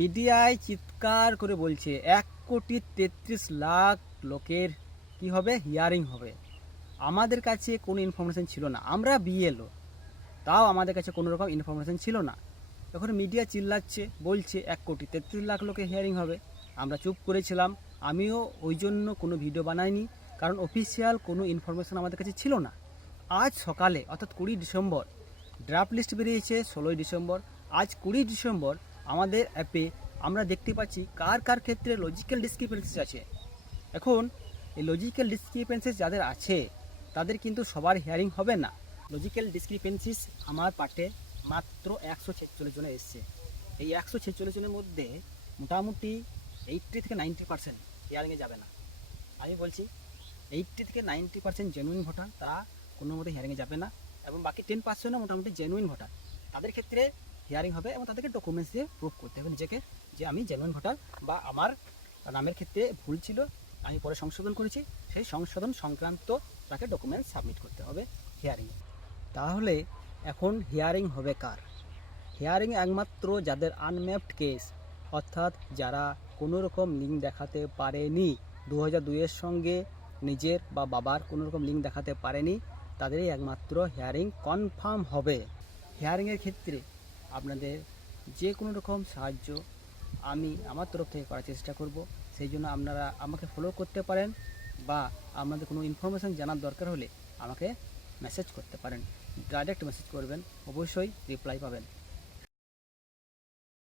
মিডিয়ায় চিৎকার করে বলছে 1,33,00,000 লোকের কি হবে, হিয়ারিং হবে। আমাদের কাছে কোনো ইনফরমেশন ছিল না, আমরা বিএলও, তাও আমাদের কাছে কোনো রকম ইনফরমেশন ছিল না। এখন মিডিয়া চিল্লাচ্ছে, বলছে 1,33,00,000 লোকের হিয়ারিং হবে। আমরা চুপ করেছিলাম। আমিও ওই জন্য কোনো ভিডিও বানাইনি, কারণ অফিসিয়াল কোনো ইনফরমেশন আমাদের কাছে ছিল না। আজ সকালে অর্থাৎ 20 ডিসেম্বর ড্রাফট লিস্ট বেরিয়েছে, 16 ডিসেম্বর। আজ 20 ডিসেম্বর আমাদের অ্যাপে আমরা দেখতে পাচ্ছি কার কার ক্ষেত্রে লজিক্যাল ডিসক্রিপেন্সিস আছে। এখন এই লজিক্যাল ডিসক্রিপেন্সিস যাদের আছে তাদের কিন্তু সবার হিয়ারিং হবে না। লজিক্যাল ডিসক্রিপেন্সিস আমার পার্টে মাত্র 146 জনে এসছে। এই 146 জনের মধ্যে মোটামুটি 80 থেকে 90% হিয়ারিংয়ে যাবে না। আমি বলছি 80 থেকে 90% জেনুইন ভোটার, তারা কোনো মতে হিয়ারিংয়ে যাবে না, এবং বাকি 10%ও মোটামুটি জেনুইন ভোটার। তাদের ক্ষেত্রে হিয়ারিং হবে এবং তাদেরকে ডকুমেন্টস দিয়ে প্রুভ করতে হবে নিজেকে যে আমি জেনুইন ভোটার, বা আমার নামের ক্ষেত্রে ভুল ছিল, আমি পরে সংশোধন করেছি, সেই সংশোধন সংক্রান্ত তাকে ডকুমেন্টস সাবমিট করতে হবে হিয়ারিংয়ে। তাহলে এখন হিয়ারিং হবে কার? হিয়ারিং একমাত্র যাদের আনম্যাপড কেস, অর্থাৎ যারা কোনো রকম লিঙ্ক দেখাতে পারেনি, 2002-এর সঙ্গে নিজের বা বাবার কোনো রকম লিঙ্ক দেখাতে পারেনি, তাদেরই একমাত্র হিয়ারিং কনফার্ম হবে। হিয়ারিংয়ের ক্ষেত্রে আপনাদের যে কোনো রকম সাহায্য আমি আমার তরফ থেকে করার চেষ্টা করব। সেই জন্য আপনারা আমাকে ফলো করতে পারেন, বা আপনাদের কোনো ইনফরমেশান জানার দরকার হলে আমাকে মেসেজ করতে পারেন। ডাইরেক্ট মেসেজ করবেন, অবশ্যই রিপ্লাই পাবেন।